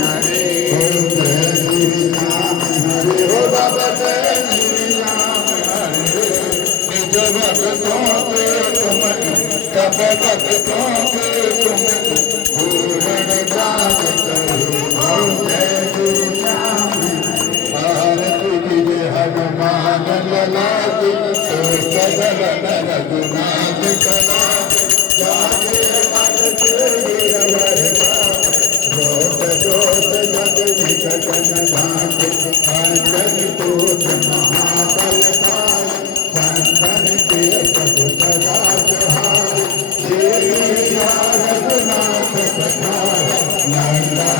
हरे जय श्री राम हरे हो बाबा जय श्री राम हरे निज भक्तों के तुम सब भक्तों के तुम पूर्ण जाग करो जय श्री राम भारती विजय हनुमान लला सगल नर गुनाथ कला जागे मन जोत जोत जग विकटन धाम अंजन पुत्र महाबल चंदन के प्रभु सदा सहाय रघुनाथ पठार नंदा